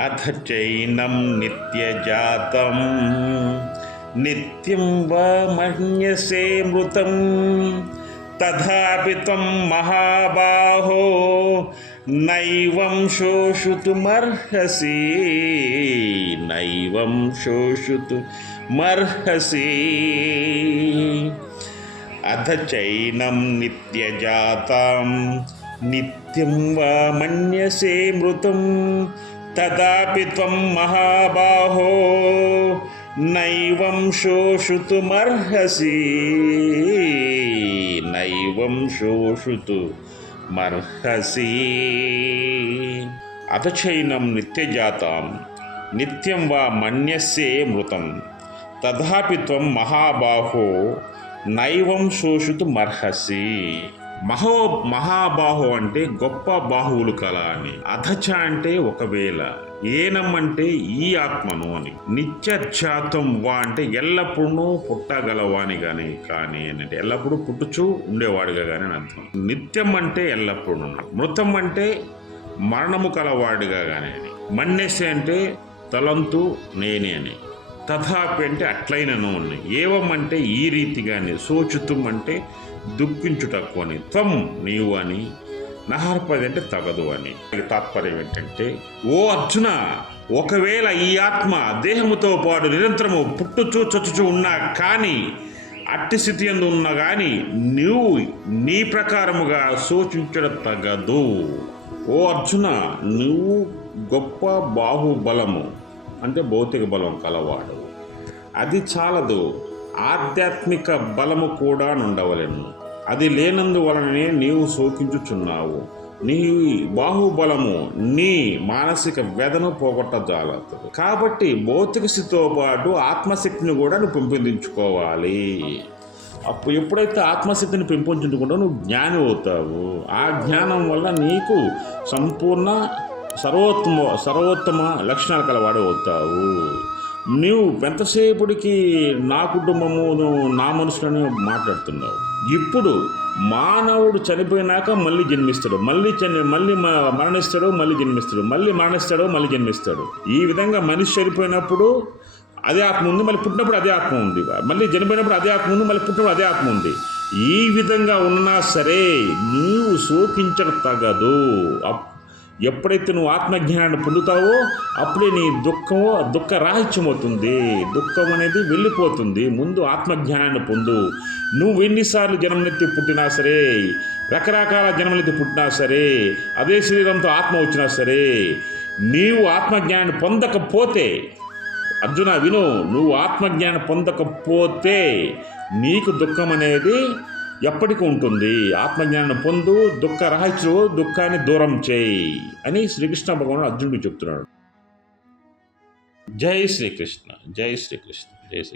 అథ చైనం నిత్యజాతం నిత్యం వా మన్యసే మృతం తథాపి త్వం మహాబాహో నైవం శోషితుమర్హసి నైవం శోషితుమర్హసి. అథ చైనం నిత్యజాతం నిత్యం వా మన్యసే మృతం తదాపి త్వం మహాబాహో నైవం శోషితుమర్హసి నైవం శోషితుమర్హసి. అథ చైనం నిత్యజాతం నిత్యం వా మన్యస్యే మృతం తథాపి త్వం మహాబాహో నైవం శోషితుమర్హసి. మహాబాహు అంటే గొప్ప బాహువులు కల అని, అధచ అంటే ఒకవేళ, ఏనం అంటే ఈ ఆత్మను అని, నిత్యజాతం వా అంటే ఎల్లప్పుడూ పుట్టగలవాని కానీ అంటే ఎల్లప్పుడూ పుట్టుచూ ఉండేవాడుగా కానీ అని అర్థం. నిత్యం అంటే ఎల్లప్పుడూ, మృతం అంటే మరణము కలవాడిగా కానీ అని, మన్యసే అంటే తలంతు నేనే అని, తథాపి అంటే అట్లయినను అని, ఏవం అంటే ఈ రీతిగాని, శోచితం అంటే దుఃఖించుటకు అని, త్వం నీవు అని, నహర్పది అంటే తగదు అని. తాత్పర్యం ఏంటంటే, ఓ అర్జున, ఒకవేళ ఈ ఆత్మ దేహముతో పాటు నిరంతరము పుట్టుచూ చచ్చుచూ ఉన్నా కానీ, అట్టి స్థితి ఎందు ఉన్నా కానీ నీవు నీ ప్రకారముగా శోచించడం తగదు. ఓ అర్జున, నువ్వు గొప్ప బాహుబలము అంటే భౌతిక బలం కలవాడు, అది చాలదు, ఆధ్యాత్మిక బలము కూడా ఉండవలెను. అది లేనందువలననే నీవు శోకించుచున్నావు. నీ బాహుబలము నీ మానసిక వ్యధను పోగొట్టజాలదు. కాబట్టి భౌతిక స్థితితో పాటు ఆత్మశక్తిని కూడా నువ్వు పెంపొందించుకోవాలి. అప్పుడు ఎప్పుడైతే ఆత్మశక్తిని పెంపొందించుకుంటావు నువ్వు జ్ఞాని అవుతావు. ఆ జ్ఞానం వల్ల నీకు సంపూర్ణ సర్వోత్తమ లక్షణాలు కలవాడు అవుతావు. నువ్వు ఎంతసేపుడికి నా కుటుంబము నా మనుషులని మాట్లాడుతున్నావు. ఇప్పుడు మానవుడు చనిపోయినాక మళ్ళీ జన్మిస్తాడు, మళ్ళీ మరణిస్తాడు, మళ్ళీ జన్మిస్తాడు, మళ్ళీ జన్మిస్తాడు. ఈ విధంగా మనిషి చనిపోయినప్పుడు అదే ఆత్మ ఉంది, మళ్ళీ పుట్టినప్పుడు అదే ఆత్మ ఉంది, మళ్ళీ చనిపోయినప్పుడు అదే ఆత్మ ఉంది, మళ్ళీ పుట్టినప్పుడు అదే ఆత్మ ఉంది. ఈ విధంగా ఉన్నా సరే నీవు శోకించక తగదు. ఎప్పుడైతే నువ్వు ఆత్మజ్ఞానాన్ని పొందుతావో అప్పుడే నీ దుఃఖ రాహిత్యమవుతుంది, దుఃఖం అనేది వెళ్ళిపోతుంది. ముందు ఆత్మజ్ఞానాన్ని పొందు. నువ్వు ఎన్నిసార్లు జన్మనెత్తి పుట్టినా సరే, రకరకాల జన్మలెత్తి పుట్టినా సరే, అదే శరీరంతో ఆత్మ వచ్చినా సరే, నీవు ఆత్మజ్ఞానాన్ని పొందకపోతే, అర్జున విను, నువ్వు ఆత్మజ్ఞానం పొందకపోతే నీకు దుఃఖం అనేది ఎప్పటికీ ఉంటుంది. ఆత్మజ్ఞానం పొందు, దుఃఖాన్ని దూరం చేయి అని శ్రీకృష్ణ భగవానుడు అర్జునుడికి చెప్తున్నాడు. జై శ్రీకృష్ణ, జై శ్రీకృష్ణ, జై శ్రీ.